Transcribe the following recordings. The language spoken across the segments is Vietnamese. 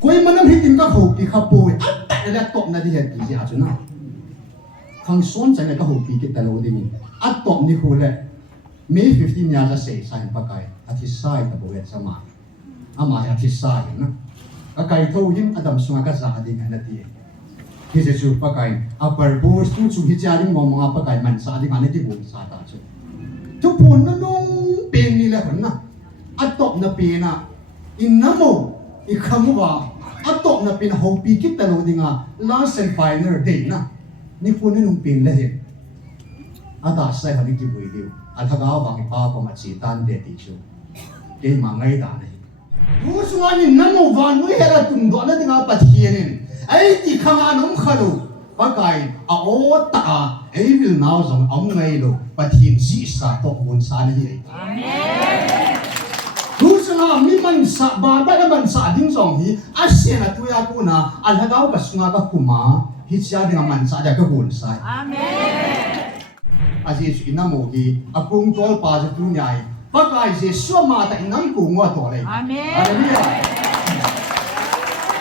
koi manam hitin ka hopi khapoi atta la top na di het ki a chuna khang son chang ka hopi ki talo de ni at top ni khule May 15 ya la se sai pakai athi sai ta bo het sama ama ya athi sai na ka kai tho him adam sunga ka sa ding na ti ki se chu pakai a purpose tu chu hi cha ding mong mga pakai man sa ding ani ti bo sa ta chu tu pon na nong pen ni la hon na at top na pe na in namo I khamuwa atop na pin hopi ki talo dinga last and final day na ni punin nung pin la he ada sai ha ni ki bui diu athaga wang pa ko ma chi tan de ti chu ke ma ngai da ne tu sunga ni namo van nu hera tum do na dinga pathianin ai ti khanga nong khalu pa kai a o ta ai vil now zong om ngai lo pathin ji sa to bun sa ni amen mi man sa ba ba man sa ding song hi asya na tuya ko na alhagaw ka sunga ka kuma hi siya ding man sa da ka bun sai amen aji su inamo hi akung tol pa ja tu nyai pa kai je so ma ta inam ku ngo to le amen hallelujah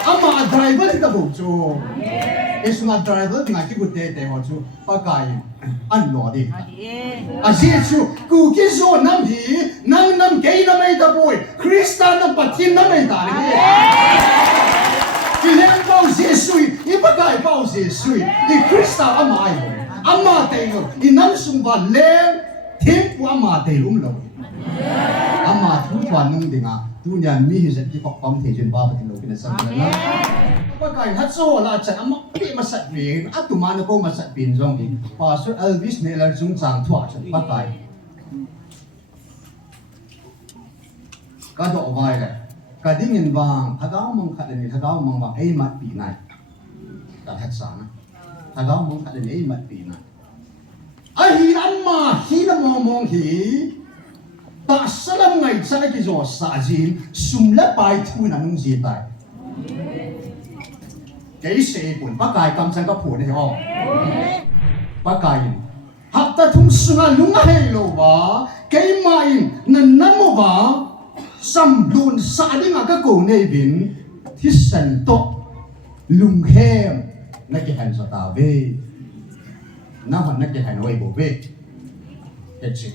ama driver ka bo jo amen es na driver na ki bu te ho chu pa kai an lo di aji su ku ki zo nam hi nam ke na mai da boy krista na patin na mai da ni ki len bao jesu I pa kai bao jesu I krista amai ama te no I nam sum ba len tempo ama te lo ama thu twa nung dinga tu nya mi hi zat ki pok pam the jin ba pa tin lo ki na sam na pa kai hat so la chan ama pi ma sat me atu ma na ko ma sat pin jong ni pastor Elvis ne la chung chang thwa chan pa kai ka do vai la ka ding in wang thagaw mong khat ni thagaw mong wang ai mat pi nai ka hat sa na thagaw mong khat ni ai mat pi nai a hi amma hi na mong hi ta salam ngai sa ki zo sa jin sum la pai thu na nung ji tai cái sẽ buồn bác cài cầm sang các phụ này không bác cài học ta thung sung à lung hay lâu ba cái mai nên nắm một ba sam đun sa đi ngã các cổ này bin thì sân to lung hem nãy cái hành sao tao về nãy hắn nãy cái hành nói bộ về cái gì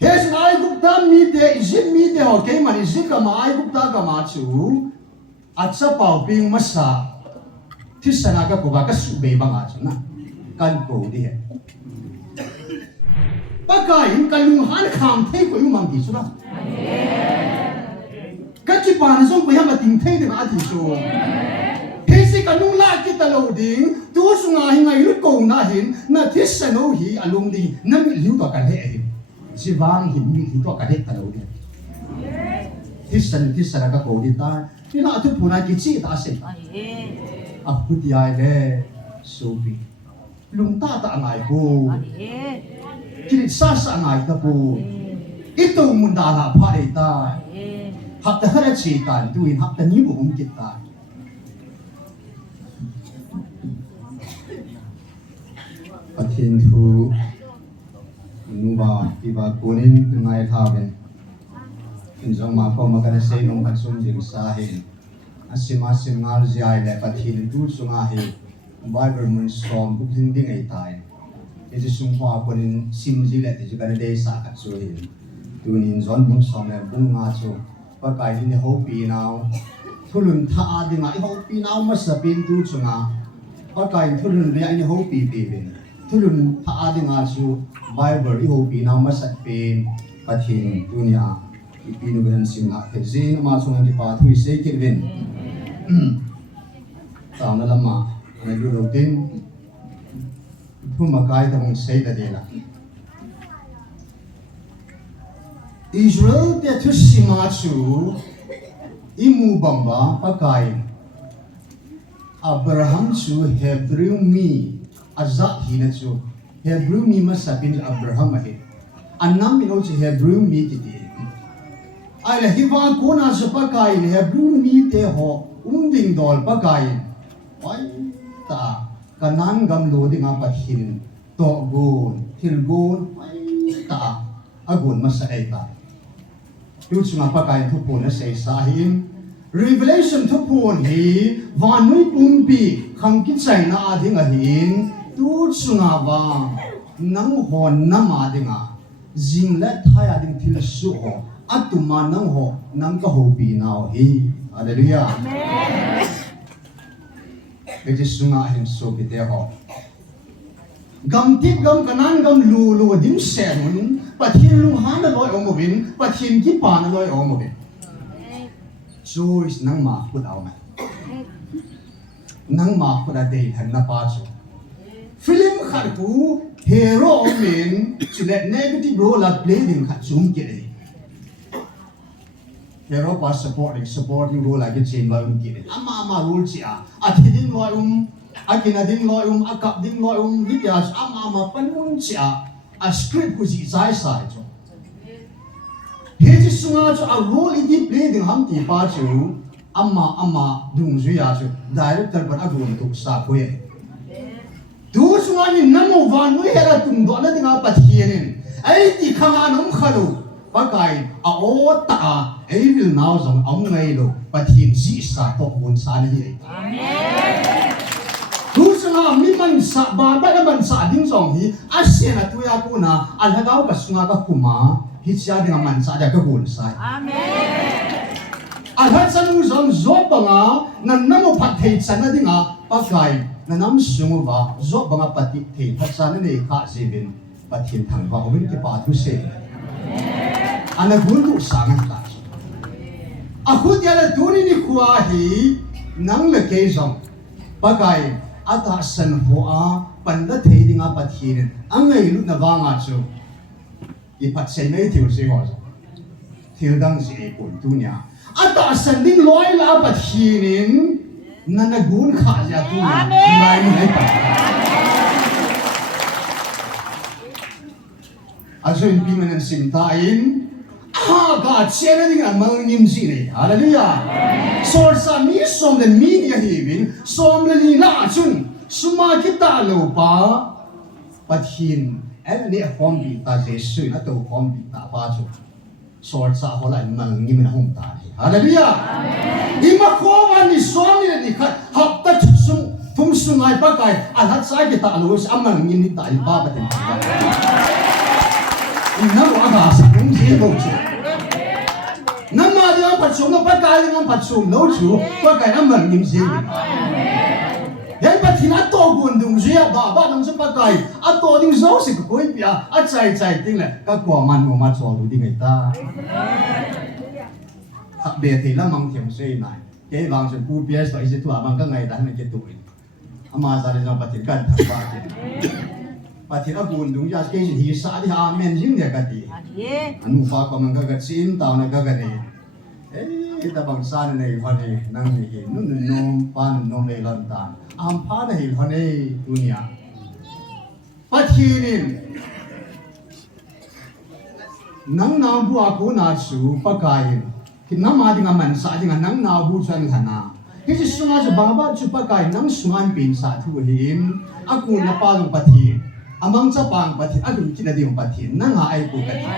hết ai cũng ta mi te họ cái mà đi zip cả mà ai cũng ta cả mà chú at sa pau ping masa thi sana ka ko ka su be banga chana kan ko di he pa ka in kalung han kham thei ko yu mang ti su na ka chi pa na song ko ya ma ting thei de ma ti su he si kalung la ki ta lo ding tu su nga hi ngai lu ko na hin na thi sano hi alung di nam liu to ka he hi si wang hin mi hi to ka he ta lo di thi sana ka ko di taนี่เราทุกผู้นายกิจตาเสร็จอ่ะพุทธิยายเล่สูบีลุงตาตาไงกูกิริซาสไงตาปูอีตัวมุนดาลาพาเอตาหับแต่ขณะชีตานดูอินหับแต่นี้บุ้งกิจตาปะเทนทูนูบาที่ว่ากูนินไงท่าเป็นInjong mako magana say nung katsum jing sahin asim ngal jai le pathin tu sunga he Bible mun som buk ding ai tai ezi sung hwa konin sim ji le ji kana dei sa katsu he tunin zon bung som le bung nga chu pa kai ni ho pi naw thulun tha adinga I ho pi naw ma sapin tu chunga pa kai thulun ri ai ho pi bin thulun tha adinga chu Bible I ho pi naw ma sapin pathin tunia Ipinu gan singa kezin ma sungan ki pa thui sei kirvin ta na lama na lu ro tin phuma kai ta mong sei da de la Israel te thu sima chu imu bamba pakai Abraham chu Hebrew mi azat hina chu Hebrew mi ma sapin Abraham ahe annam mino chu Hebrew mi ki ai là hiva ko na sa pakai le Hebrew mi te ho ding dol pakai ai ta kanan gam lo ding a pathin to gon thil gon ai ta agun ma sa ai ta tu chunga pakai thu po na sei sa hin revelation thu pun hi vanui pumpi khangki chaina adinga hin tu chunga wa nang hon nama dinga jingla thaya ding thil su ho atuma nang ho nang ka ho pi naw hi hallelujah amen sunga hin so bi te ho gam tip gam kanan gam lu lu dim sen pathin lu han loi omobin pathin ki pan loi omobin choice nang ma put out nang ma put a day than na pa chu film khat ku hero min chu let negative role a play ding khat chum ke hero pa supporting role a ke chin ba um ke ama role chi a thiding loi akina ding loi akap ding loi vidya ama panmun chi a script ku ji sai sai chu he ji sunga chu a role in play ding ham ti pa chu ama dung ju ya chu director ban agun tu sa ko ye tu sunga ni namo van nu hera tum do na dinga pathianin ai ti khanga nom khalu pakai a o ta ai vil now zong om ngai lo pathin ji sa to bun sa ni amen tu sunga mi man sa ba ba man sa ding zong hi a sian a tu ya ku na a la gao ka sunga ka kuma hi cha dinga man sa da ka bun sa amen alhan sanu zong zo banga nan namo pathei chana dinga pakai nanam sungu ba zo banga pati the thachana ne kha jibin pathin thang ba obin ke pa thu se ana gulu sang ta a khud ya la duri ni khuwa hi nang le ke zong pakai ata san ho a pan la thei dinga pathin angai lu na wanga chu I pat sei nei thiu se ho thiu dang si pun tu nya ata sending loi la pathinin nanagun kha ja tu mai mai pa asun pimanan simta in ga chena ding amang nim si nei hallelujah sorsa mi som den media hivin som le ni la chun suma kita lo pa pathin en ne hom bi ta jesu na to hom bi ta pa chu sort sa hola mang ni mina hum ta hallelujah amen ima ko wa ni som ni khat hap ta sung thum sungai pa kai al hat sai ke ta lo amang ni ta i pa pa ten na wa ga sa ning ji bo chu na ma dia pa sung no pa kai ngam pa sung no chu pa kai amang ni ji Yan pa tina to gundung siya ba nung sa patay at to ding zo si kuy pia at say ting le kakwa man mo matsolo ding ita. Hakbeti lamang tiyong say na kaya bang sa pupias to isi tuwa bang kangay dahil nagkituin. Ama sa rin sa patikan bakit. Patina gundung siya kaya hisa di amen yung niya kati. Ano pa ka mang kagatsin tao nagkagani. Kita bangsa na ihone nang ni nun pan nom le lantan am pa na ihone dunia pathinin nang na bu aku na su pakai kinna ma dinga man sa dinga nang na bu chan khana kisi sunga ju baba ju pakai nang sungan pin sa thu him aku na pa long pathin amang cha pang pathin adum kina diong pathin nang ai pu kati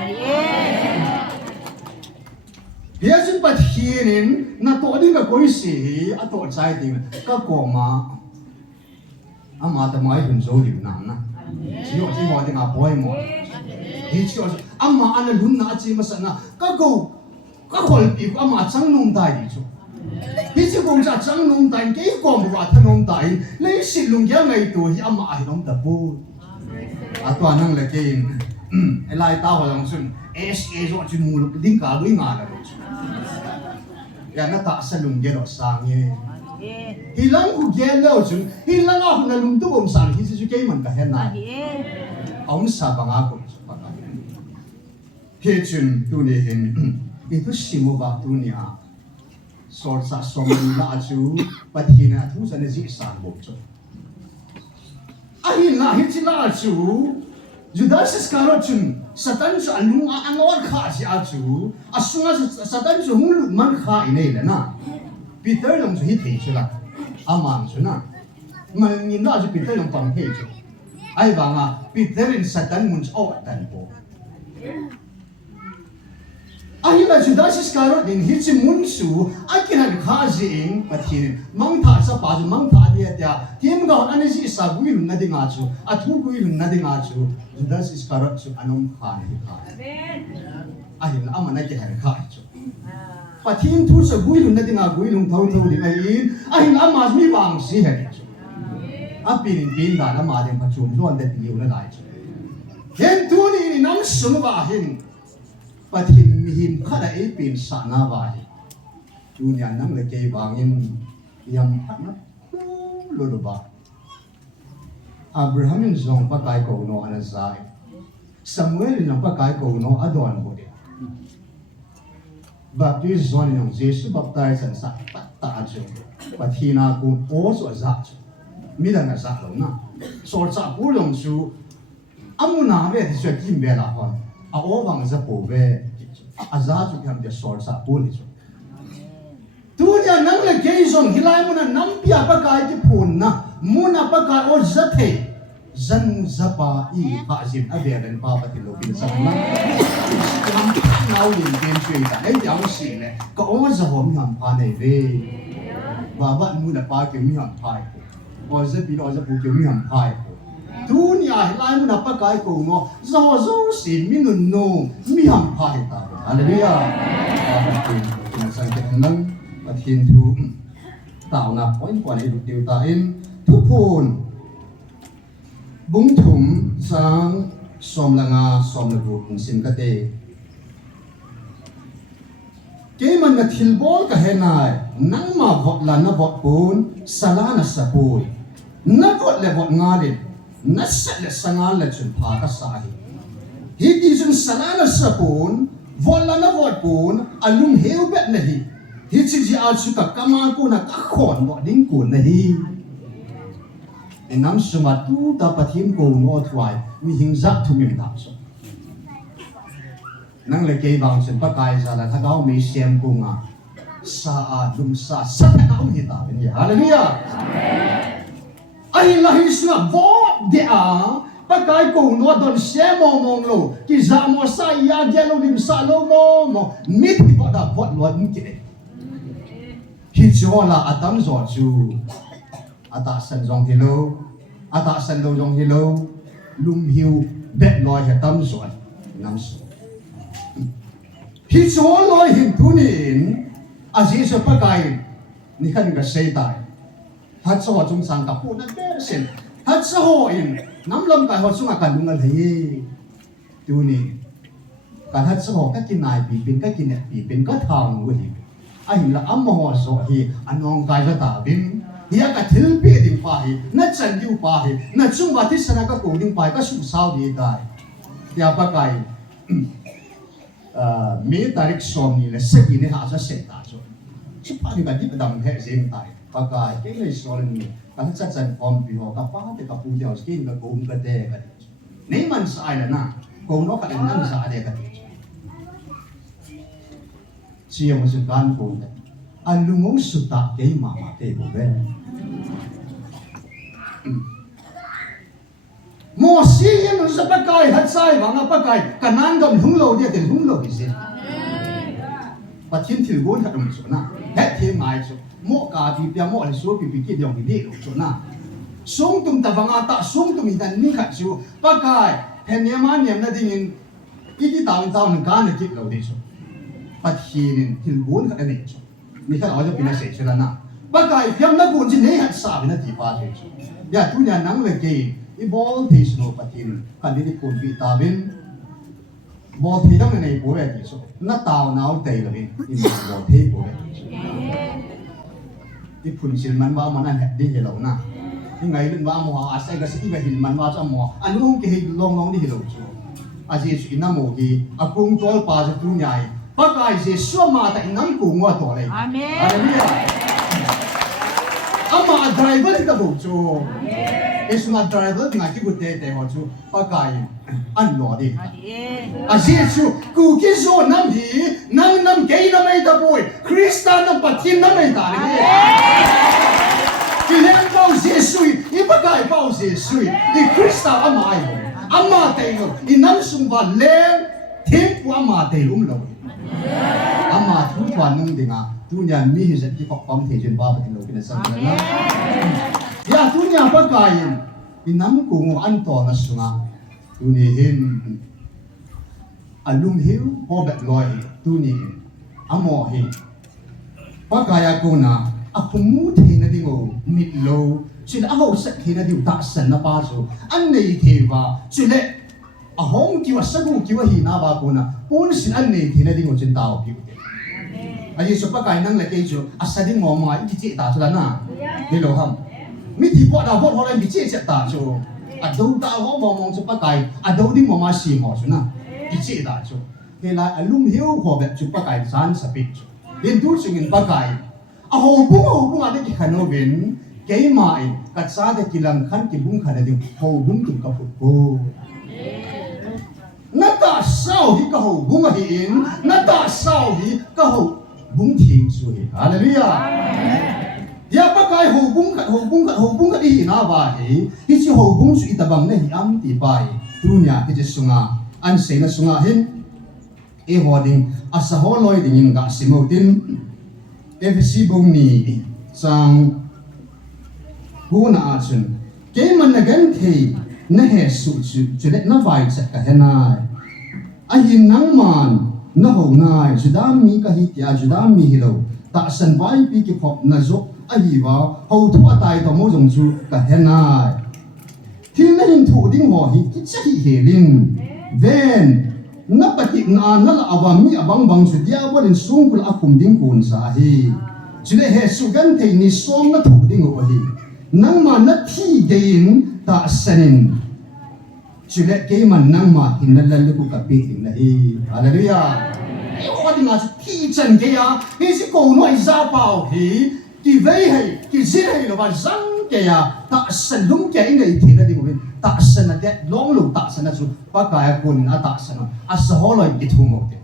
Yesus pathinin na to ding ka koi si ato chai ding ka koma ama ta mai hun zo li na na chiyo chi mo ding a boy mo hi chiyo ama ana lun na chi ma sa na ka hol pi ama chang nong dai di chu hi chi kong cha chang nong dai ke ko mo wa ta nong dai le si lung ya ngai tu hi ama ai dong ta bu ato anang le ke in elai ta ho long sun es zo chi mu lu ding ka lu nga la Yan na ta sa lunggen o sangi. Hilang ku gelo chung, hilang ako na lungtubom sang hisi su kay man kahen na. Aum sa pangako sa pagkain. Hechun tunihin, ito simo ba tunia. Sort sa somila achu, pathina tu sa nasi isang bokcho. Ahin na hitila achu, Judas Iscariot chun Satan chu anung angor kha si achu asunga Satan chu hulu man kha inei la na Peter long chu hi thei chu la amang chu na man ni na chu Peter long pang thei chu ai ba nga Peter in Satan mun o tan po ai là Judas Iscariot in hi chi mun su akinan kha jing pathin mang tha sa pa mang tha dia tia tim ga an ji sa gui lun na dinga chu a thu gui lun na dinga chu Judas Iscariot chu anom kha ni kha ai la amana ki har kha chu pathin thu sa gui lun na dinga gui lun thau thau ding ai la ma mi bang si he chu a pin da na ma den pa chum zon de ti la lai chu hen tu ni nam sum ba hin pathin mi him khada e pin sa na ba hi dunia nang le ke bangin yam phat na lo lo ba Abraham in zong pa kai ko no ana zai Samuel in pa kai ko no adon bo de baptist zon in Jesus baptize san sa ta chu pathina ku o so za chu mi da na za lo na so cha pu long chu amuna ve de kim be la hon a o wang za po ve a za chu kam de so cha pu ni chu dunia nang le ke zong hilai muna nam pia pa kai ti phun na muna pa kai o za the zan zapa i ha jin a ve ren pa pa ti lo bin sa na nam nau lin ben chui da ai yang si le ko o za hom ham pa nei ve ba ba muna pa ke mi ham pai o za pi o za pu ke mi ham pai dunia hilai muna pa kai ko ngo zo zo si mi nun no mi ham pai ta hallelujah na sang ke nang pathin thu tao na point quan ai tiêu ta in thu phun bung thum sang som langa som lu sim ka te ke man na thil bol ka henai nang ma vot la na vot pun sala na sapui na vot le vot nga le na sa le sanga le chun pha ka sa hi ti jun sala na sapun vot la na vot pun alum heu bet na hi hi chi ji a chu ka kama ku na ka khon bo ding ku na hi nam suma tu ta pathim ko ngo thwai mi hing za thu mi ta so nang le ke bang chen pa kai za la tha gao mi siam ku nga sa a dum sa sa na om hi ta ben ya hallelujah amen ai la hi sua vo de a pa kai ko no don siam mo mong lo ki za mo sa ya ge lo lim sa lo mo mi ti bo da bo lo ni ki hi jo la atam zo chu ata san zong hilo ata san lo zong hilo lum hiu bet loi ha tam zo nam so hi zo loi hin tunin a ji so pa kai ni khan ga sei tai hat so chung sang ka pu na be sen hat so ho in nam lam kai ho chung ka lung al hei tunin ka hat so ho ka kin nai pi pin ka kin ne pi pin ka thang wi ai la am mo so hi anong kai za ta bin hiya ka thil pi ding pa hi na chan diu pa hi na chung ba thi sana ka ko ding pa ka su sao di dai ya pa kai me tarik som ni le se ki ne ha sa se ta so chi pa ni ka di dam he zeng tai pa kai ke le so ni ka cha chan om pi ho ka pa te ka pu dia skin ka ko ka de ka nei man sai la na ko no ka nan sa de ka chia một sự gan của anh luôn muốn sự tạ cái mà cái của bên mua xí em nó bắt cái hết sai và nó bắt cái nan cầm hung lầu đi thì hung lầu gì và thiên thiên vốn thật đồng số na hết thiên mai số mua cả thì bia mua là số bị cái điều gì đi số na sống tum ta vang ta sống tum itan ni khát số bắt cái hiện niệm anh niệm là đi cái tao nó gan là cái lầu đi số pathin til gun ka ne chu ni kha aja pina se chela na ba kai fiam na gun jin nei hat sa na ti pa the chu ya tu nya nang le ke I bol thi sno pathin kan ni kun bi ta bin bol thi dang nei bo ve ti so na taw naw te la bin I bol thi bo ve ti phun sil man wa man an di he lo na ni ngai lun wa mo a sai ga si ba hin man wa cha mo an long ke he long long ni he lo chu a ji su ina mo ki a kung tol pa ja tu nyai Pakai Yesus mata inam kungo tole. Amen. Hallelujah. Ama driver kita bucu. Yesus na driver ngaji buat teh hoju pakai anlo di. Yesus kukiso nam hi nam kei nam ei tapoi. Krista nam patin nam ei tali. Kilen pau Yesus I pakai pau Yesus I Krista ama ai. Ama teh inam sumba le tempo ama teh lo. ama thu thuan nung dinga tu nya mi hi zet ki kok pam the jin ba patin lo kina sang na ya tu nya ba kain inam ku ngo an to na sunga tu ni hin alum hiu ho bet loi tu ni amo hi ba kaya ko na akumu the na dingo mit lo chil a ho sak the na diu ta san na pa so an nei the ba chile a hong ki wa sagu ki wa hi na ba ko na pun sin an nei the na dingo chin tao ki ai so pa kai nang le ke chu asading mo ma i chi ta chula na ni lo ham mi ti po da po ho le mi chi che ta chu a do ta ho mo mo chu pa kai a do ding mo ma si mo chu na i chi ta chu ke la alum hiu ho be chu pa kai san sa pi chu din tu sing in pa kai a ho bung a de ki khano ben ke ma in ka sa de ki lang khan ki bung khan de ho bung ki ka pu ko na ta sao hi ka ho bung a hi in na ta sao hi ka ho bung thing chu hi hallelujah ya pa kai ho bung ka hi na ba hi chi ho bung chu itabang na hi am ti bai tu nya ki je sunga an se na sunga hin e hoding asa holoi ding in ga simotin FC bung ni sang hu na achun ke man na gan the na he su chu le na vai cha ka henai a hin nang man na ho nai judam mi ka hi tia judam mi hilo ta san vai pi ki phop na zo a hi wa ho thu atai to mo jong chu ka henai thil na hin thu ding ho hi ki cha hi helin then na pati na na la awami abang bang chu dia bolin sung kul akum ding kun sa hi chile he su gan thei ni som na thu ding ho hi nang ma na thi gein ta sanin chile ke man nang ma hin na lal ku ka pi ding na hi hallelujah e ho ding a thi chan ge ya he si ko noi za pao hi ki vei hai ki zin hai lo ba zang ke ya ta san lung ke ngai thi na ding win ta san na de long lu ta san na chu pa ka ya kun a ta san a sa ho lo ki thu mo te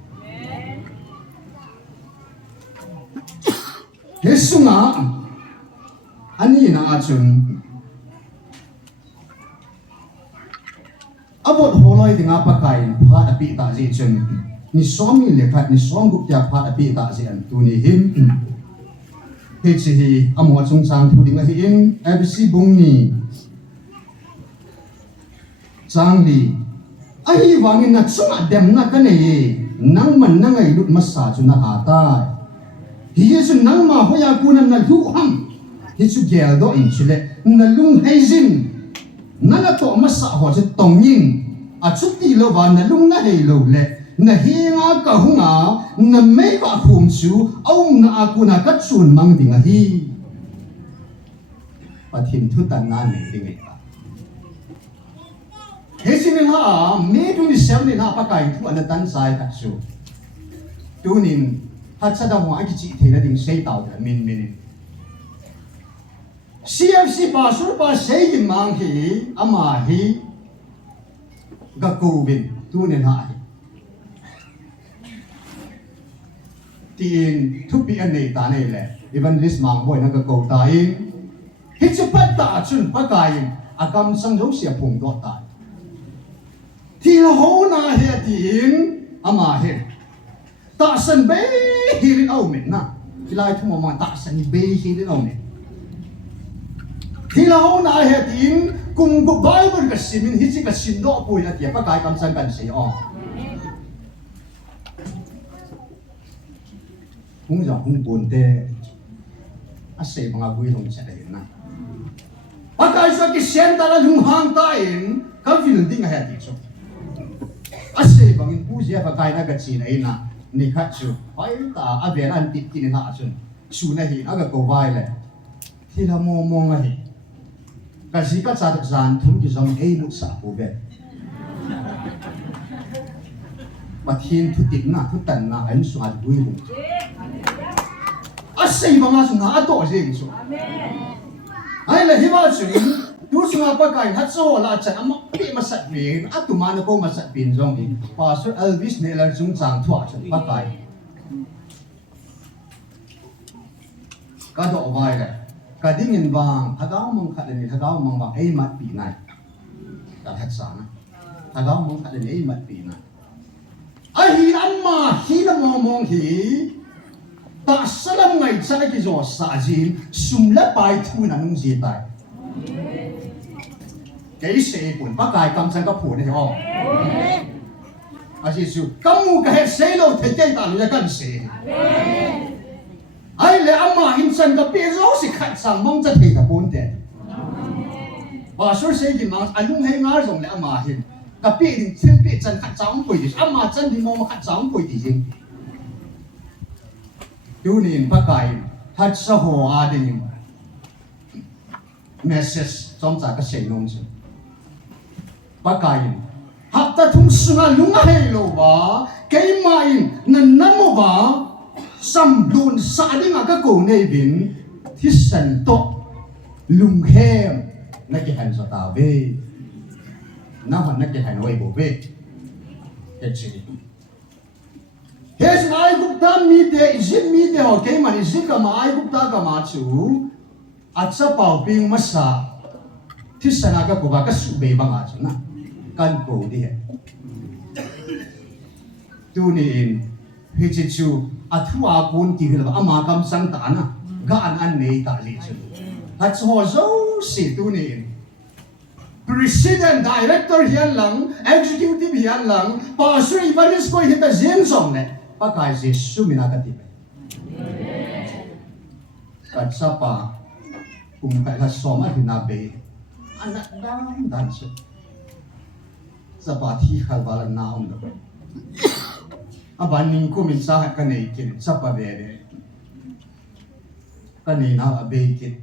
he su na ani na chun abot holoi dinga pa kai pha api ta ji chun ni somi le khat ni som gup ya pha api ta ji an tu ni him he chi hi amo chung chang thu dinga hi in ABC bung ni chang li ai wangin na chunga dem na ka nei nang man na ngai lut masa chu na ha ta hi yesu nang ma hoya kunan na lu ham hi chu gel do in chile na lung heizin na na to masa ho che tong yin a chu ti lo ba na lung na hei lo le na hi nga ka hunga na me ba khum chu au na akuna ka chun mang ding a hi pathin thu tan na ne ding ai he sin ha me tu ni sem ni na pa kai thu an tan sai ta chu tu nin ha cha da mo a ki chi the na ding sei tao da min CFC pa sur pa sei mang hi ama hi ga ko bin tu nen ha tin thu pi an nei ta nei le evangelist mang boy na ga ko ta in hi chu pat ta chun pa kai akam sang jo sia phung do ta thi ho na he tin ama he ta san be hi rin au men na lai thu ma ta san be hi rin au men thi ho na he tin kum go bible ka simin hi chi ka sin do pui na tia pa kai kam sang kan se o hung jong hung bun te a se mga bui long cha dai na pa kai so ki sen ta la lung hang ta in ka fil ding ha ti so a se bang in pu je pa kai na ka chi nei na ni kha chu pai ta a ve an ti ki ni na chun su na hi aga ko vai le thi la mo mo nga hi ka si ka cha zan thum ki zong ei lu sa pu be ma thiên thu tik na thu tan na an su at bui lu a sei bang a su na a to je su ai la hi ba su tu su na pa kai hat so la chan am pi ma sat me a tu ma na ko ma sat pin zong hi pastor Elvis ne la chung chang thua chan pa kai ka do vai la ka ding in bang thagao mong khat ni thagao mong bang ei mat pi nai ka hat sa na thagao mong khat ni ei mat pi nai hi amma hi na mong hi ta salam ngai chai ki zo sa jin sum la pai thu na nung ji tai cái sẽ cuốn bác gái cầm sang các phụ này họ à chị chú cầm mu cái hết sẽ lâu thấy cái ta là cần sẽ ai lẽ amma hình sang cái bia rau sẽ khát sang mong cho thấy ta bốn tiền và số sẽ gì mà anh không hay ngã rồi lẽ amma hình cái bia thì thiên bia chân khát sáng quỷ thì amma chân thì mong khát sáng quỷ thì gì chú nhìn bác gái hát sao hồ à đi message trong cả cái sẽ nông chứ pakain hatta thum sunga lunga helo ba keimain nan namo ba sam dun sa dinga ka ko nei bin thisan to lung hem na ke han sa ta ve na han na ke han wei bo ve ke chi hes ai gupta mi de jin mi de ho ke mani zika ma ai gupta ka ma chu atsa pau ping masa thisana ka ko ba ka su be ba nga chu na kan ko đi tu nên khi chỉ chú thua cuốn kỳ là ama cầm sang ta na ga an nei ta li chú hat ho zo si tu nên president director hian lang executive hian lang pa sui varis ko hita zen song ne pa kai je sumina ka ti ka sapa kai la soma hina be anak dan su sapati khalwala naum da abaning ko min sa ka nei kin sapa be ka nei na be kin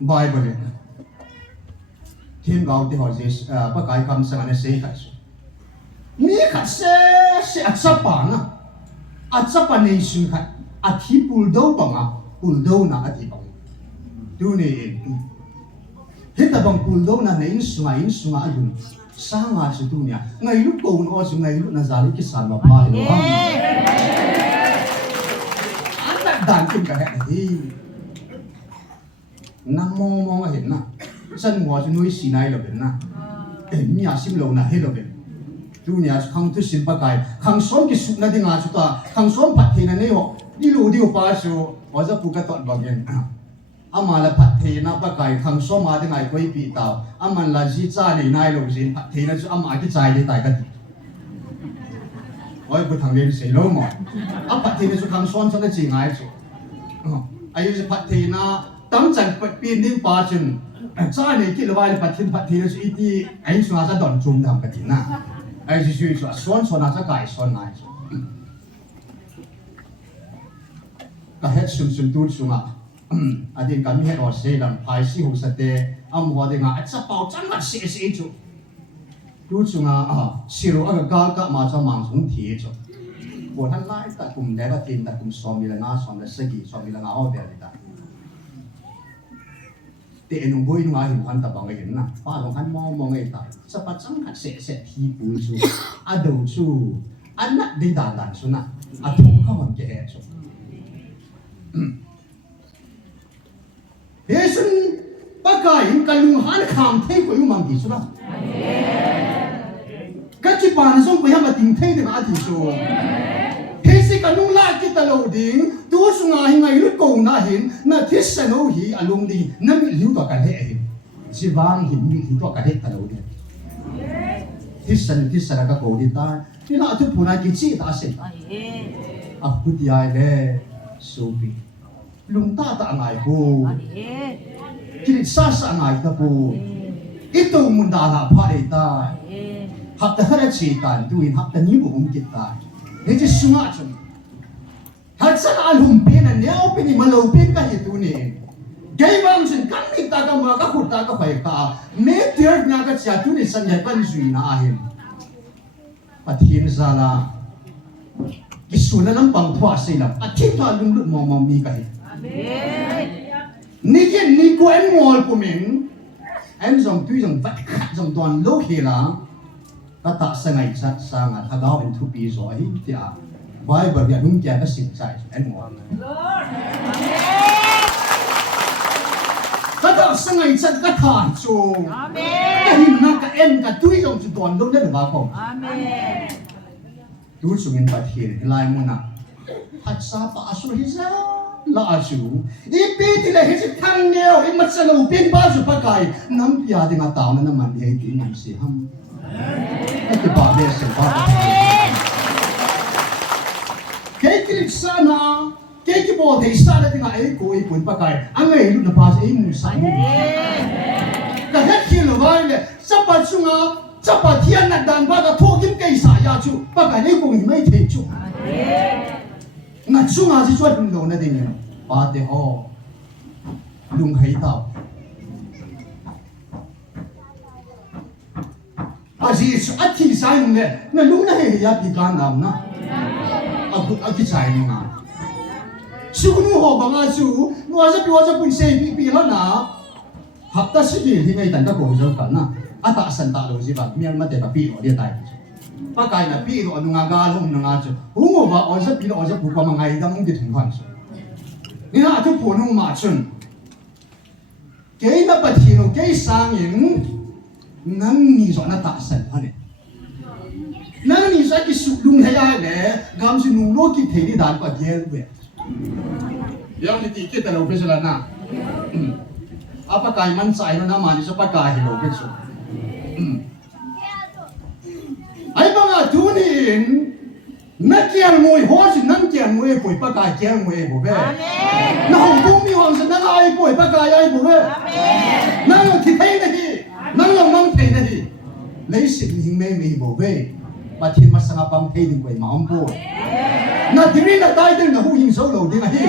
bible thiên gạo thì họ sẽ bắt cái cam sang này sẽ khai số mi khai sẽ sapa na sapa nei sun khai thi pul đâu bằng pul đâu na thi bằng tu này kita bang puldo na in sunga ayun sama sa dunia ngai lu ko no sa ngai lu na zali ki salwa pa lo anak dan kin ka hi nam mo nga hin na san ngo sa nui sinai lo ben na mi asim lo na he lo ben dunia khang tu sin pa kai khang som ki su na dinga chu ta khang som phat the na ne ho di lu di pa su wa za pu ka ton ba gen ama la phat the na pa kai khang so ma de ngai koi pi taw aman la ji cha ni nai lo jin phat the na chu ama ki chai de tai ka ti oi bu thang len se lo mo a phat the na chu khang son chang chi ngai chu ai ji phat the na tam chan pat pin ding pa chun cha ni ki lo wai phat the na chu i ti ai su sa don chung dham ka ti na ai ji chu chu son son na cha kai son nai chu ka het sum tu sunga adin kami het or se lam phai si hu sate am ho de nga acha pau chang ma se chu tu chunga siro aga gal ka ma cha mang sung thi chu bo than lai ta kum le ba tin ta kum som mi la nga som la sagi som mi la nga ho de ta te enung boi nu a hin han ta bang ngai hin na pa long han mo ngai ta sa pa chang khat se thi pu chu a do chu an na de dan chu na a thong ka man ke he chu Yesun pakai kalung han kham thei ko yu mang ti su na ka chi pa na song ko ya ma ting thei de ma ti su he si kalung la ki ta lo ding tu su nga hi ngai lu ko na hin na thi sa no hi alung di na mi liu to ka he hin si wang hin mi hi to ka he ta lo di thi sa ka ko di ta ni na tu pu na ki chi ta se a pu ti ai le su bi lung ta ta ngai bu kini sa ngai ta bu itu mun da la pha ai ta hap ta hara chi tan tu in hap ta ni bu um kit ta ne ji sunga chun hat san al hum pe na ne o pe ni ma lo pe ka hi tu ni gai wang sin kan ni ta ka ma ka khu ta ka pai ka me tiar nya ka cha tu ni san ya kan zui na hin pathin zala kisuna nam pang thwa sei lam athi ta lung lut mo mi ka hi ni ko en mol ko min en jong tu jong vat khat jong don lo he la ta ta sa ngai cha sa nga tha gaw en thu pi zo hi tia bible ya nung kya ka sin chai en mol ta ta sa ngai cha ka tha chu amen hi na ka em ka tui jong chu ton dong na ba ko Amen. tu sungin pathin lai mu na hat sa pa asu hi za la asu ipi ti le hi thang neo i mat sa lo pin ba su pa kai nam pia de nga taw na man he ti nam si ham ke ba de se ba ke klik sana ke ki bo de sa de nga ai ko i pun pa kai angai lu na pa ai mu sa mu ka het ki lo vai le sa pa sunga sa pa thian na dan ba ka tho kim kai sa ya chu pa kai nei ko ni mai the chu na sunga si chwa dum lo na de ni pa de ho lung hai tao aji a thi sai ne na lung na he ya pi ka nam na a ki sai ni na su nu ho ba nga su nu a sa pun se pi la na hapta si di hi ngai tan ka ko zo ka na ata san ta lo ji ba mi ma de ba pi lo dia tai pa kai na pi lo nu nga ga lo nu nga chu hu ngo ba on sa pi lo on sa pu ka ma ngai da mong di thung khan su ni na tu pu nu ma chun ke na pa thi no ke sang yin nang ni zo na ta san ha ne nang ni sa ki su lung he ya le gam si nu lo ki the ni dan pa gel we yang ni ti ke ta lo pe sa na apa kai man sai na ma ni sa pa kai lo pe su ai ba nga tu ni na kian ngoi ho si nan kian ngoi poi pa kai kian ngoi bo be amen na ho tu mi hong sa na ai poi pa kai ai bo be amen na lo thi thai na hi na lo mang thai na hi lấy sự hình mê mê bo be pa thin ma sanga pam thai din koi ma om po na diri na dai din na hu hing so lo ding a hi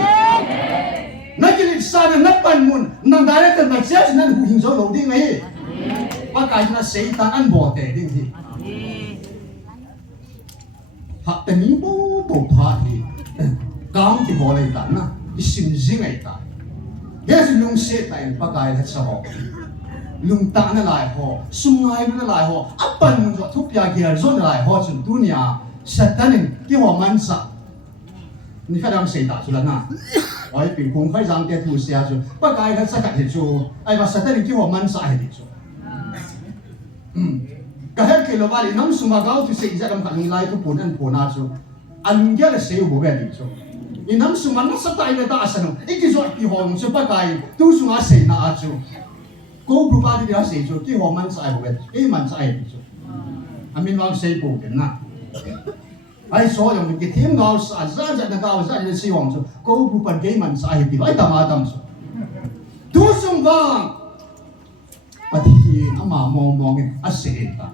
na ki lik sa na pan mun na director na church na hu hing so lo ding a hi pa kai na satan an bo te ding hi hak tani bo bo pha hi kam ti bo lai ta na sim jing ai ta yes lung se ta in pa kai la sa ho lung ta na lai ho sum ngai na lai ho apan mun zo thu pya ge zo na lai ho chun dunia satan in ki ho man sa ni kha dang se ta chu la na oi pin kung khai jang te thu sia chu pa kai la sa ka hi chu ai ba satan in ki ho man sa ai di chu ka her ke lo vali nam suma gao tu se ja kam kan lai ko pon an pona chu an ya le se bo be di chu ni nam suma na sa tai na ta asano iki zo ki ho chu pa kai tu suma se na a chu ko bu pa di ya se chu ki ho man sa ai bo be e man sa ai di chu amin wang se bo ke na ai so yong ki tim gao sa za ja na gao za ni si hong chu ko bu pa ge man sa ai di ai ta ma tam chu tu sum bang pati ama mong a se ta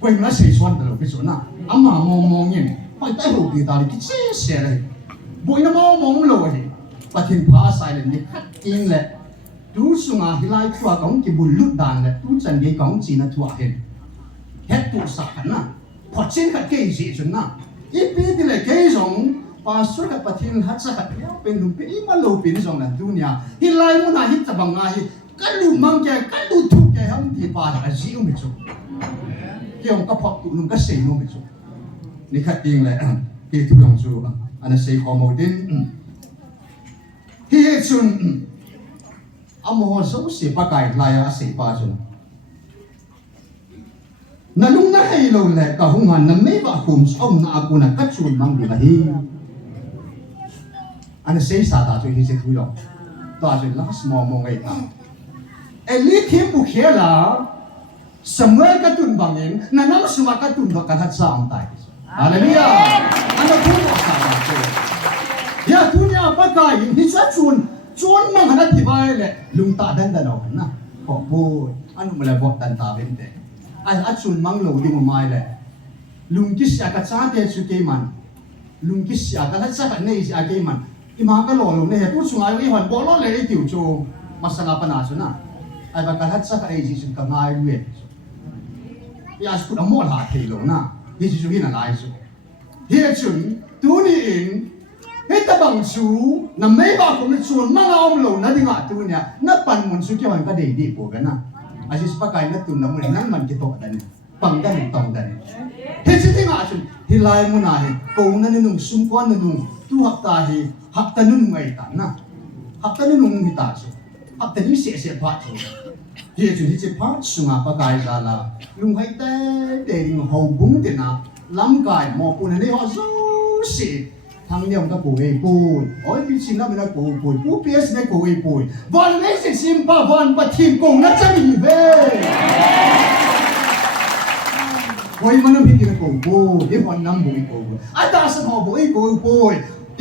quên nó xây xoan từ cái chỗ nào mà mong nhìn phải tay hụt đi ta đi cái chia sẻ này bồi nó mong lồi và thiên phá sai lên đi khắc in lệ tú sung à hi lai thua cống cái bùn lút đàn lệ tú chân cái cống chỉ là thua hết hết tu sạch hẳn à hoặc trên cái cây gì chứ na ít biết thì là cây giống và số cái bát thiên hát sa hạt bên đúng bên mà lâu bên giống là dunia hi lai muốn là hít tập bằng ngay cái lùn mang cái lùn thu cái không thì bà là gì không biết chứ cái ông có phật tụ nung cái xây không biết chứนี่ขัดจริงเลยที่ทุกอย่างจูอันนั้นใช้ข้อมูลดินที่ชุนอโมโซเสียปากไก่ลายอาศัยปาจุนนั่นลุงน่าให้เราแหละกับหงหันนั่นไม่ว่าคุมส่งน่ากูน่ะกัดชุนมั่งดีละฮีอันนั้นใช้สาดาจุนที่จะทุกอย่างตัวจุนลักษณะมองไงตาเอลิทีมบุคคลละสมัยกัตุนบางเองนั่นสมัยกัตุนก็การหัดสร้างตายHaleluya. Anak punya sama tu. Ya dunia pakai ini cun mang hanat dibai le lung ta dan dan awak na. Kok pun anu melebok dan ta bente. Ai acun mang lo di mamai le. Lung kis ya kat sate su keman. Lung kis ya kat sa kat nei si keman. Imang ka lo ne tu sungai wi han bolo le tiu chu masala panaso na. Ai ba kat sa ka ei si ka ngai wi. Ya sku amol ha thei lo na. Hi chu hi na lai chu hi chun tu ni in he ta bang chu na mai ba ko ni chun ma nga om lo na dinga tu nya na pan mun chu ki wan ka dei di ko ga na asis pa kai na tun na mun nan man ki to dan pang dan tong dan he chi dinga chun hi lai mun na he ko na ni nung sum kwan na nung tu hak ta hi hak ta nun ngai ta na hak ta nun nung hi ta chu hak ta ni se se pa chu Dia chu hi che pha sunga pa kai za la lung hai te ding ho bung te na lam kai mo pu ne ho so si thang niam ka pu ei pu oi pi chin na me na pu ps ne ko ei pu van ne se sim pa van pa thim kong na chami ve oi manam hi tin ko pu e van nam bu ko a da sa ho bu ei ko pu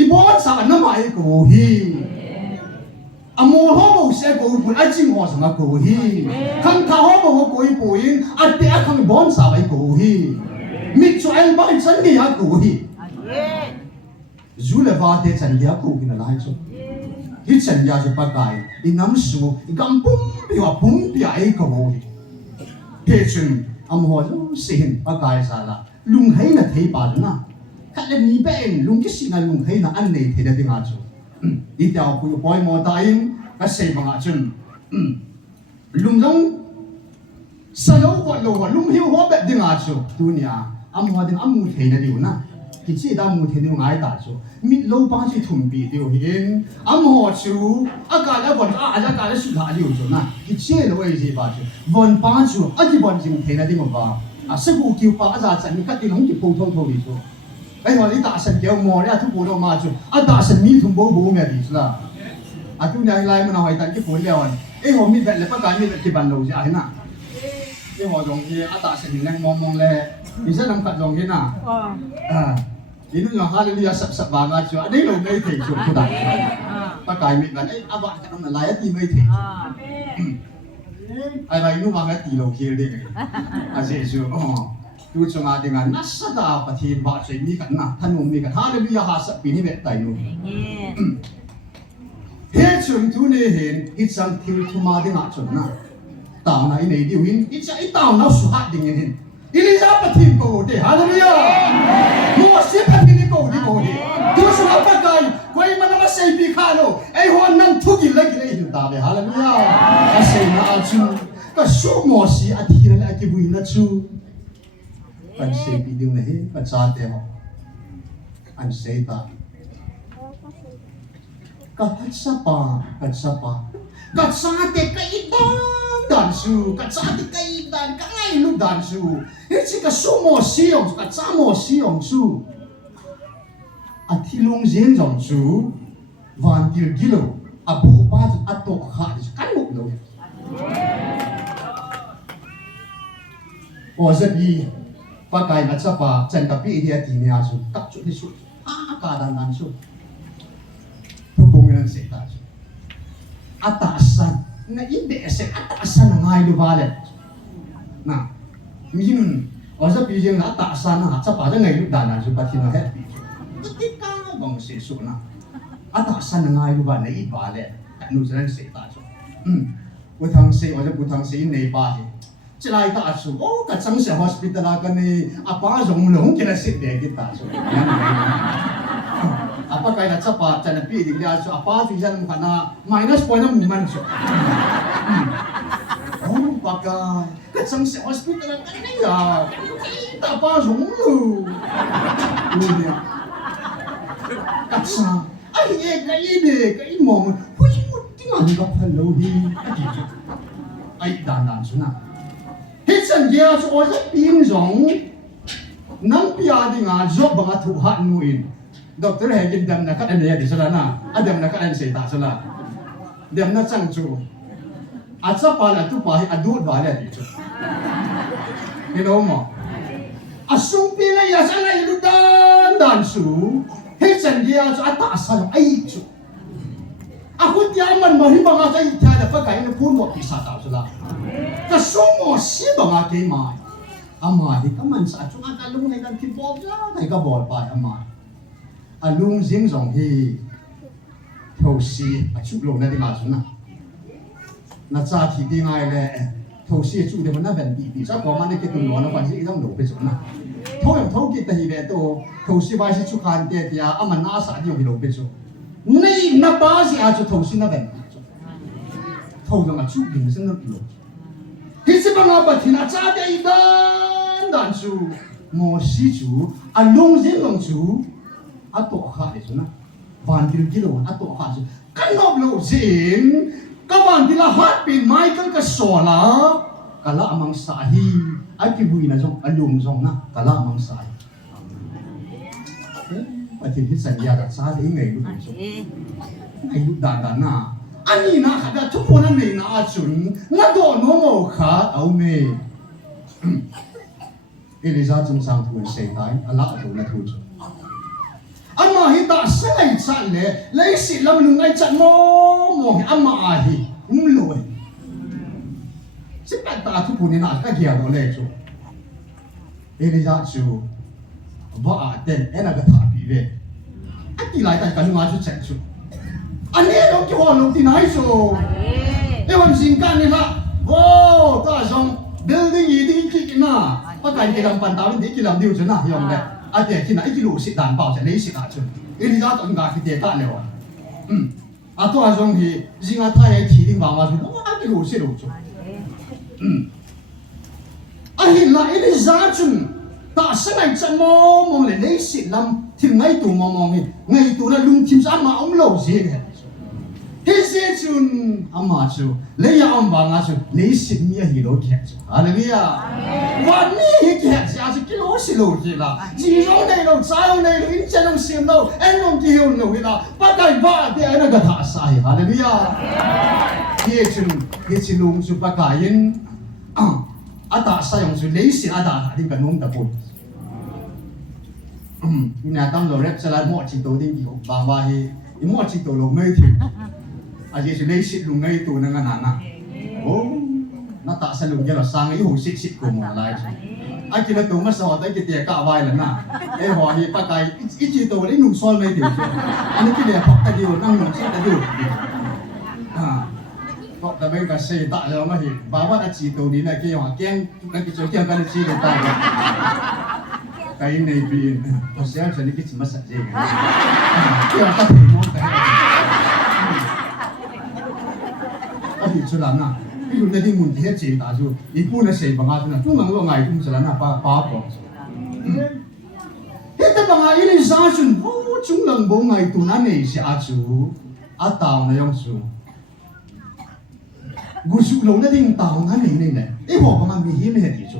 i bon sa na mai ko hi amor ho se ko pu a chim ho sa na ko hi khang tha ho bo ko i pu in a te a khang bon sa bai ko hi mi chu el ba chan di ha ko hi Zule va te chan dia ko kin la chu hi chan dia chu pa kai i nam su i gam pum pi ai ko ho hi te chun am ho zo sin pa kai sa la lung hai na thei pa na ka le ni ben lung ki sin na lung hai na an nei the da ding a chu i ta ku poi mo ta in ka sei ma nga chun lung long sa lo ko lo lung hiu ho be ding a chu tu nia am ho ding am mu thei na diu na ki chi da mu thei ni ngai ta chu mi lo pa chi thum bi diu hin am ho chu a ka la bon a ja ka la su tha diu chu na ki chi lo ei ji ba chu bon pa chu a ji bon jing thei na ding ba a sa ku kiu pa a za chan ni ka ti long ki po tho tho bi chu ai ho li ta san keu mo le a thu bu do ma chu a ta san mi thum bo bo me di chu la a tu nya lai ma na hoi tan ki po le on ai ho mi vet le pa ka mi ki ban lo ja na ai ho dong ki a ta san ni nang mong mong le ni sa nam kat dong ki na ini yang haleluya sab banget cu ada yang mai thei cu ta pakai mit kan ai aba ka nam lai ti mai thei ai bai nu ma ga ti lo khil de a se cu tu chunga dengan nasada pathi ba chei ni kan na thanu mi kan haleluya ha sab pi ni ve tai nu he chun tu ne hen i chang thil thu ma de nga chun na ta na i nei di win i cha i ta na su ha ding hin Iliza pathi ko de haleluya mo se pathi ni ko di ko hi tu su apa kai koi mana ma sei pi kha lo ai ho nan thu gi la gi le hi ta be haleluya ka sei na a chu ka su mo si a thi la ki bui na chu kan sei pi diu na hi ka cha te ho an sei ta ka sa pa ka sa te ka dan su ka cha te kai dan ka ngai lu dan su e chi ka su mo si ong ka cha mo si ong su a thi long zen jong su van til gilo a bu pa a to kha kan mu lo o za bi pa kai na cha pa chen ka pi dia ti nia su tak chu ni su a ka dan su tu bong ren se ta su atasan na ide se atasan na ngai lu vale na min oza pi jeng atasan na cha pa ngai lu dan su pa thi na he ti ka bong se su na atasan na ngai lu va nei vale nu zan se ta su bu thang se oza bu thang se nei ba he chilai ta su o ka chang se hospital ka ni apa jong lo ke na se de ki ta su apa kaya na chapa chana pi di dia so apa fi jan kana minus point na man so oh baka ka chang se hospital ka ni ya ta pa jong lu dia ka sa ai e ka ide ka i mo hui mu ting an ka phalo hi ai dan su na he chan dia so o sa pin jong nang pia di nga job ba thu ha nu in Dokter hegin dam na kat ane di sana na, adam na kat ane say ta sana, dam na chang chu, at sa pala tu pahi adut bala di chu, you mo, asung pila ya sana ilu dan su, he chan dia chu atasan ay chu, ako tiaman mahi mga kay tiada pa kaya na puno pisa tao sila, kasumo si mga kay mai, amai kaman sa chu akalung ay kan kibol ya, ay kabol pa amai. Alung zing zong hi thâu si a chụp lồng na đi mà xuống na cha thì đi ngay lệ thâu si chụp được mà nó vẫn bị chắc có mà cái tụi nó quan gì đang nổ bên xuống na thâu cái tay về to thâu si vai si chụp khăn thế thì à mà na sa đi nổ bên xuống này na ba si à chụp thâu si na vẫn thâu rồi mà chụp bình sinh nó nổ cái gì mà nó bắt thì na cha đây đan su mo si chú alung zing zong chú ato kha de suna van til kilo ato kha su kan no lo zin các bạn thì là hát pin Michael cái sổ là cả là mang sahi ai cái vui na trong anh dùng trong na cả là mang sahi và thì cái sản gia đặt xa đấy ngày lúc ngày lúc đàn na anh nhìn na khá là chúc mừng anh này na chuẩn ngã đồ nó màu khá áo mê Eliza trong sang thuần xây tái anh lạ rồi là thuần anh mà hi ta sẽ lại chặn lấy xịt làm lùng ngay chặn mò anh mà hi lùi sẽ bạn ta chúc mừng na cái kia đó lấy chú Eliza chú vợ tên em là cái thằng bị về anh đi lại tại cái ngõ chú chạy chú anh ấy đâu kêu họ lục thì nói chú em làm gì can này là vô ta xong building gì thì cái na bắt cái cái làm bàn tao thì cái làm điều chứ na hiểu không đấy anh để khi nãy cái lũ xịt đàn bảo sẽ lấy xịt đàn chú Eliza tụi ngài thì để ta liệu à tôi xong thì riêng anh thay thì đi vào mà chú nó cái lũ xịt lũ chú anh hiện lại Eliza chú ta sẽ ngày chân mong lại lấy xịt lắm thì ngay tụ mong ngay tụ là lung chim sáng mà ông lâu gì hết thế sẽ chun ama chú lấy ông bà ngã chú lấy xịt mía hi lô kẹt chú hallelujah và mía hi kẹt chú chú cái lô xịt lô gì là chỉ ông này đâu trái ông này đâu in chân ông xiêm đâu anh ông kia ông đâu là bắt cái vợ thì anh là cái thà sai hallelujah thế chun lung chú bắt cái in ta sai ông chú lấy xịt ta thì cái nông tập bột nhà tăng rồi rep sẽ là mọi chuyện tôi định hiểu và vài mọi chuyện tôi luôn ngay thì ai chỉ lấy xịt luôn ngay tôi năng ăn à nó ta sẽ luôn như là sang ấy hồ xịt của mọi lại ai chỉ là tôi mà sao tới cái tiền cả vài lần à em hỏi thì bắt cái ít chỉ tôi lấy nung son mấy điều anh cái này học cái điều năng nung xịt cái điều cóแต่เป็นการเสียตาเราไม่เห็นบ้าว่าจีตัวนี้นะเกี่ยวกับแกงแล้วก็จะเกี่ยวกันจีเลยตายcái này vì tôi sẽ cho những cái gì mà sạch gì cái là các thầy môn cái có thể cho làm nào ví dụ như đi muốn thế gì ta chú ít bữa nó sẽ bằng ai nữa chúng mình lo ngày cũng sẽ làm nào ba bỏ thếแต่bằng ai ini sao chú vô chúng lần bốn ngày tụi nó này sẽ chú tàu này ông chú gu chú lâu nó đi tàu nó này ấy họ bằng ai mi hiếm này chú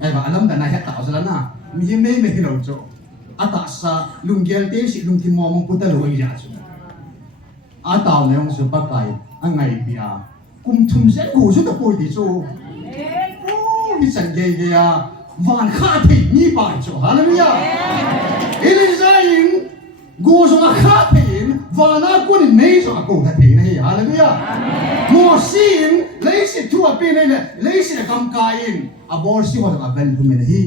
ai bảo anh làm này tàu sẽ làm nào mi me me lo cho ata sa lunggel te si lung tim mong puta lo ya chu ata ne ong su pa kai angai pia kum thum se go su ta poi ti chu mi san ge ge ya van kha thi ni ba chu hallelujah Eliza in go so kha thi vana ko ni nei so ko ta thi nei hallelujah mo sin lấy si tu a pe nei lấy si kam kai in abor si ho ta ben hu me hi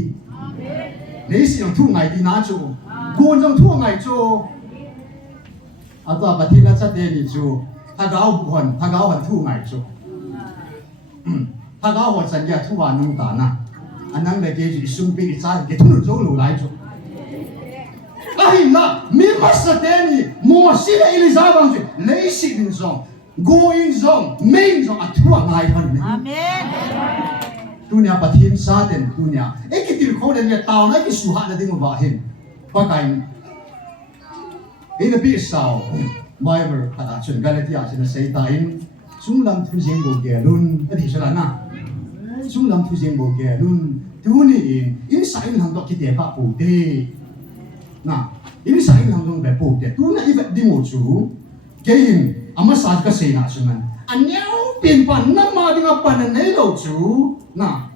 lấy sự thu ngày đi ná chú, cuốn trong thu ngày chú, à tôi bắt thi là chắc đây đi chú, thà gạo hòn thu ngày chú, thà gạo hòn sản gia thu vào nông sản à, anh đang để cái gì sung bị trái cái thu được dấu lù lại chú, cái là mình mất sự tên gì, mua xí là Eliza bằng chú, lấy sự in dòng, go in dòng, main dòng à thu vào ngày phần này. Amen. Dunia pathin sa den dunia ekitil kho den ya taw na ki suha na ding ba hin pa kain in a bit sao Bible kada chun Galatia chun sei ta in chung lam thu jeng bo ge lun adi sala na chung lam thu jeng bo ge lun tu ni in sa in hang do ki te pa pu te na in sa in hang dong be pu te tu na i va di mo chu ke in ama sa ka sei na chuman anyau pin pan na ma ding a pan nei lo chu na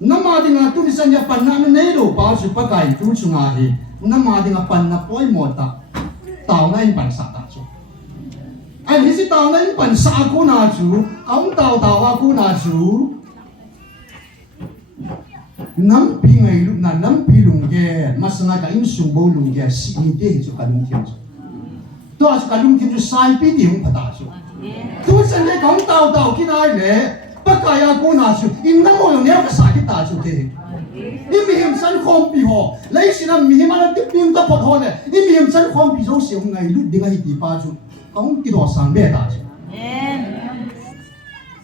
nama dinga tu nisanya pan na nei lo pa chu pa kai tu chunga hi nama dinga pan na poi mo ta tao na in pan sa ta chu ai hi si tao na in pan sa ko na chu kaung tao wa ko na chu nam pi ngai lu na nam pi lung ge masanga ka in sung bo lung ge si ni te chu ka lung thiam chu to chu ka lung thiam chu sai pi ti hung pa ta chu tu san ge kaung tao ki nai le bắt cái à cô nào chứ, in năm mươi年个啥个打出去，你咪嫌真空比吼，你是那咪嘛那啲边得不好咧，你咪嫌真空比咗少藝率點解係第八出，講幾多三咩打出？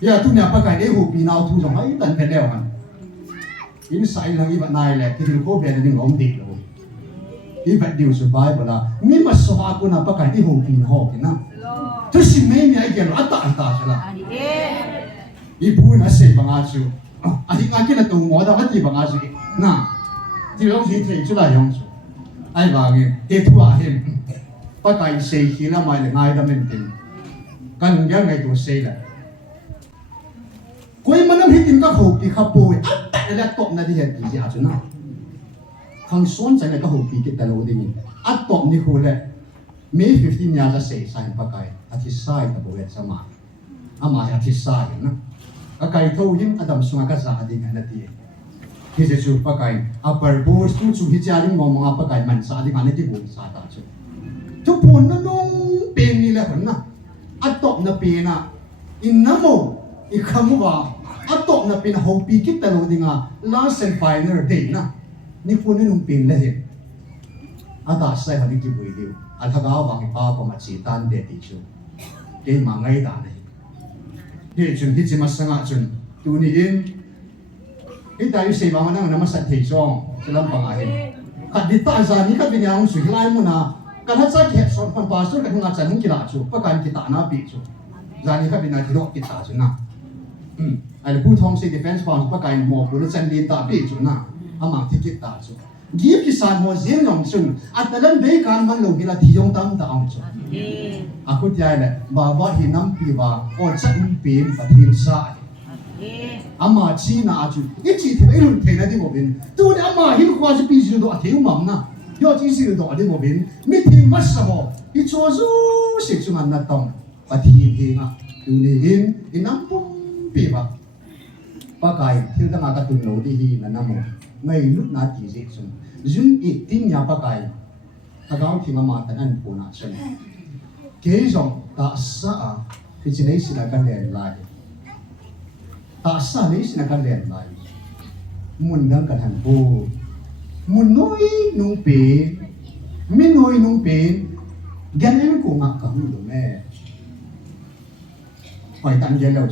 呀，tu nhà bắt cái đấy hồ bị nào thu giống ấy tận phải đeo hẳn, in sai là cái vật này là cái điều cố về là đừng ổn định rồi, cái vật điều số bài bảo là, mi mà số cô nào bắt cái đấy hồ bị họ cái nào. tu si me mi ai gelo ata sala ibu na se banga chu ahi nga kila tu mo da ati banga chu na ti long si thei chu la yong chu ai ba ge te thu a hem pa kai se hi la mai le ngai da men tin kan ya ngai tu se la koi manam hitin ka ho ki khapo ata la top na di he ti ja chu na khang son chai la ka ho pi ki ta lo de ni at top ni khu le May 15 ya sa se sa pa kai ati sai ta bo sa ma ama ya ti sai na akai tho him adam sunga ka sa ding na ti ki je chu pa kai upper boss tu chu hi cha ding mong ma pa kai man sa ding na ti bo sa ta chu tu pon na nong pen ni la na atop na pe na in na mo I khamu wa atop na pen ho pi ki ta lo dinga last and final day na ni pon ni nong pen la he ada sai ha ni ki bo dio al thaga wa ki pa ko ma chi tan de ti chu ke ma ngai da nei he chun hi chi ma sanga chun tu ni in hi ta yu sei ba ma na ma sa thei chong chilam pa nga he khat di ta za ni ka bi nyang su lai mu na kan ha cha ke son pan pa su ka nga chan ki la chu pa kan ki ta na bi chu za ni ka bi na ki ro ki ta chu na ai le pu thong se defense force pa kai mo pu le chan lin ta bi chu na ama thi ki ta chu give ki san mo zin long chung at talan be kan man lo gila thiyong tam ta ang chu aku tiai le ba ba hi nam pi ba o chan pi pathin sa ama chi na chu i chi the ilun the na di mo bin tu ni ama hi kwa chi pi ji do a theu mam na yo chi si do a di mo bin mi thi ma sa mo i cho zu se chu man na tong pathi hi nga tu ni in inam pum pi ba pa kai thil da nga ka tu no di hi na na mo ngai lut na ti je chung jun I tin ya pa kai ta gao thi ma ma ta an pu na chen ke jong ta sa a ki chi nei si na ka le lai ta sa nei si na ka le lai mun dang ka han pu mun noi nung pe min noi nung pe gan en ko ma ka hu lo me hỏi tan gen lo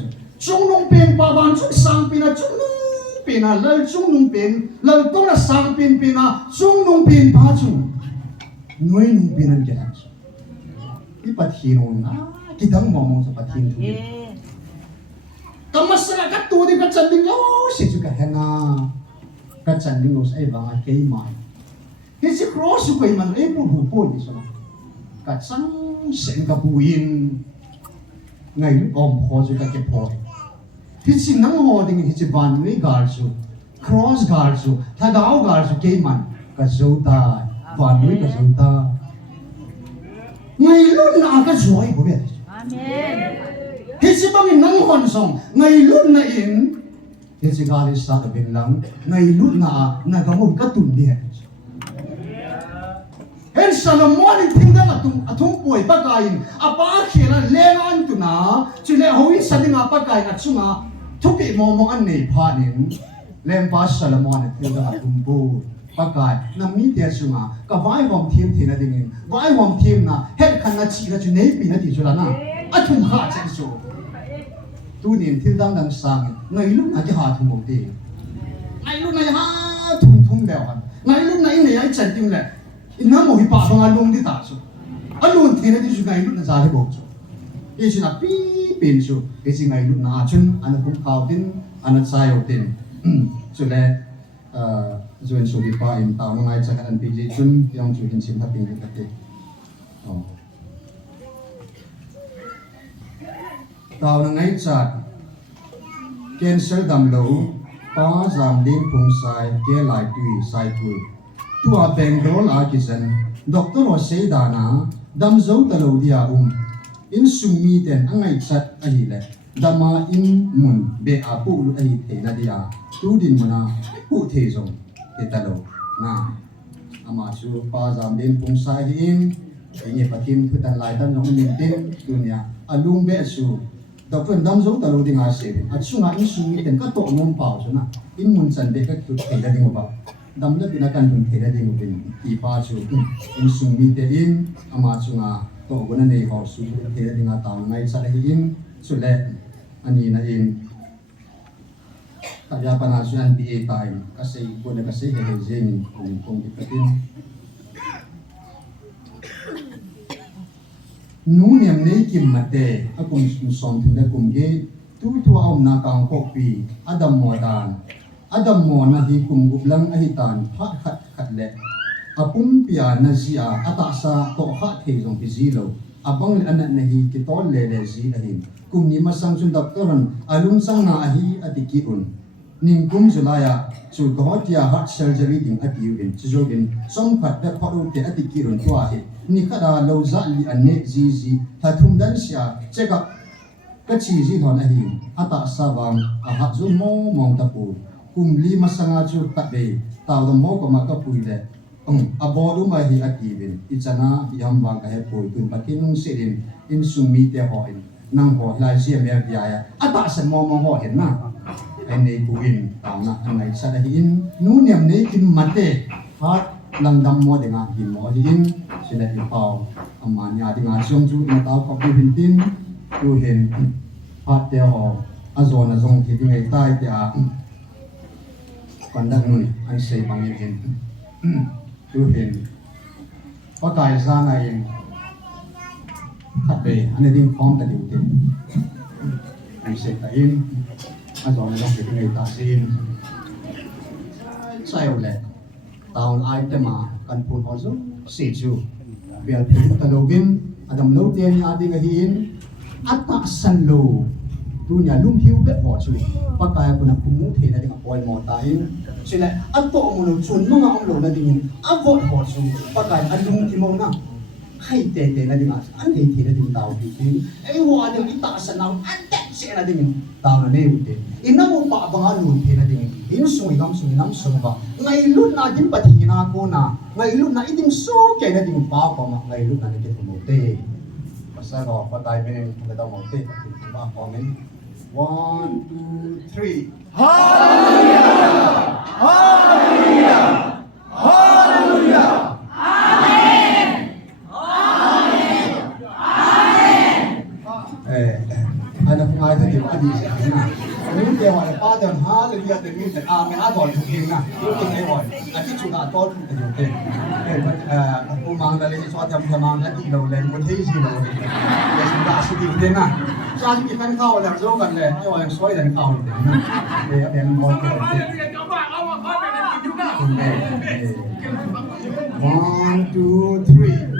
chung nung pe pa ban chung sang pe na chung pin à lal chung nung pin lal to na sang pin pin à chung nung pin pa chung nuôi nung pin an kaya I pathin on na kitang momong sa pathin tu kamasala ka tu di ka chanding lo si chu ka hena ka chanding lo sa ibang at kay mai kasi cross ko man ay po di sa ka sang sen ka buin ngayon om po sa ka ke po Hichi nang ho ding hichi ban ni gar chu cross gar chu thadao gar chu ke man ka zota ban ni ka zota ngai lu na ka joy bo be amen hichi bang nang hon song ngai lu na in hichi gar is sa bin lang ngai lu na ka mo ka tun di hen Solomon thing da atung poi pa kain apa khela lengan tu na chile hoi sading apa kai na chunga thupi mo an nei pha nin lem pa Solomon thing da atung pu pa kai na mi te chunga ka vai hom thim thina ding vai hom thim na het khan na chi na chu nei pi na ti chu la na atung kha chen chu tu nin thil dang dang sang ngai lu na ki ha thu mo ti ngai lu na ha thum le wan ngai lu na in nei ai chen ting le ina mo hi pa bang alung di ta chu alun thena di chu ngai lu na za le bo chu e chi na pi pin chu e chi ngai lu na chun an kum khau tin an chai o tin chu le zuen su di pa in ta mo ngai cha kan pi ji chun yang chu hin sim tha pin ka te tao na ngai cha cancer dam lo pa zam lim phung sai ke lai tui sai tu tua Bengal a kisan doctor o sei dana dam zo talo dia in sumi ten angai chat a hi le dama in mun be a pu lu a hi the na dia tu din mana pu the zong te talo na ama chu pa zam din pung sai in nge patim phutan lai tan no min tin tunya alung be su doctor dam zo talo dinga se a chunga in sumi ten ka to mom pau chu na in mun chan be ka tu the da ding ba dam le bina kan hun thela ding bin ti pa chu in sung mi te in ama chunga to gona nei ho su thela dinga ta ngai sa le in chu le ani na in ta ya pa na chu an bi time ka sei ko le ka sei he jeng kong ki patin nu niam nei kim mate akum som thunda kum ge tu om na kang kopi adam mo na hi kum gublang ahitan phat khat le apum pia na zia ata sa to kha the jong pi zilo abang le anak na hi ki tol le zi ahin kum ni masang chun dak toran alung sang na ahi atiki un ning kum zulaya chu gotia heart surgery ding atiu chu jogin som phat da pharu te atiki run to ahi ni khada lo za li ane zi tha thum dan sia cheka ka chi ji thon ahi ata sawang a ha zu mo mong ta pu kum li masanga chu ta be taw da mo ko ma ka pu le abodu ma hi ativin ichana yam wa ka he poi tun pakin sirin in sumi te ho in nang ho lai sia me bia ya ata san mo ho hen na ai nei pu in taw na angai sa da hin nu niam nei kin mate hat lang dam mo de nga hi mo hin sila i pau amanya de nga jong ju na taw ko pu hin tin tu hen hat te ho azona zong thi ngai tai te a kon dak nun ai sei bang hin tu hen có tài ra này thật về anh ấy đi phong tại điều kiện anh sẽ tại in anh rồi này cái người ta xin sai lệ tao ai thế mà cần phun họ giúp xỉ chu về thì ta đầu tiên adam lâu tiên nhà đi cái hin ata san lo dunia lum hiu be ho chu pakai pun aku mu the na dengan poi mo tain sila ato mo no chun mga om lo na dingin avot ho chu pakai alung ti mo na hai te na dengan an he the na ding tao ti tin ai ho adem ita sa naw an te se na dingin tao na ne ute ina mo pa banga lu the na dingin in sui nam sung ba ngai lut na din pathi na ko na ngai lut na iding so ke na ding pa pa ma ngai lut na ne ke mo te pasal ho pakai ben na tao mo te ba ko men 1, 2, 3. Hallelujah! Hallelujah! Hallelujah! Amen! Amen! Amen! Anak pengai tu dia adi sih. Ini dia wala pada hallelujah tu ni amen adol tu kena. Tu kena wala. Ati juga adol tu tu. Aku mang dalih suatu yang mang ati lo len mesti sih lo. Ya sudah sedih dia na. Saya kita kan kau dah jauh kan le. Ni orang suai dan kau ni. Dia mau tu. 1, 2, 3.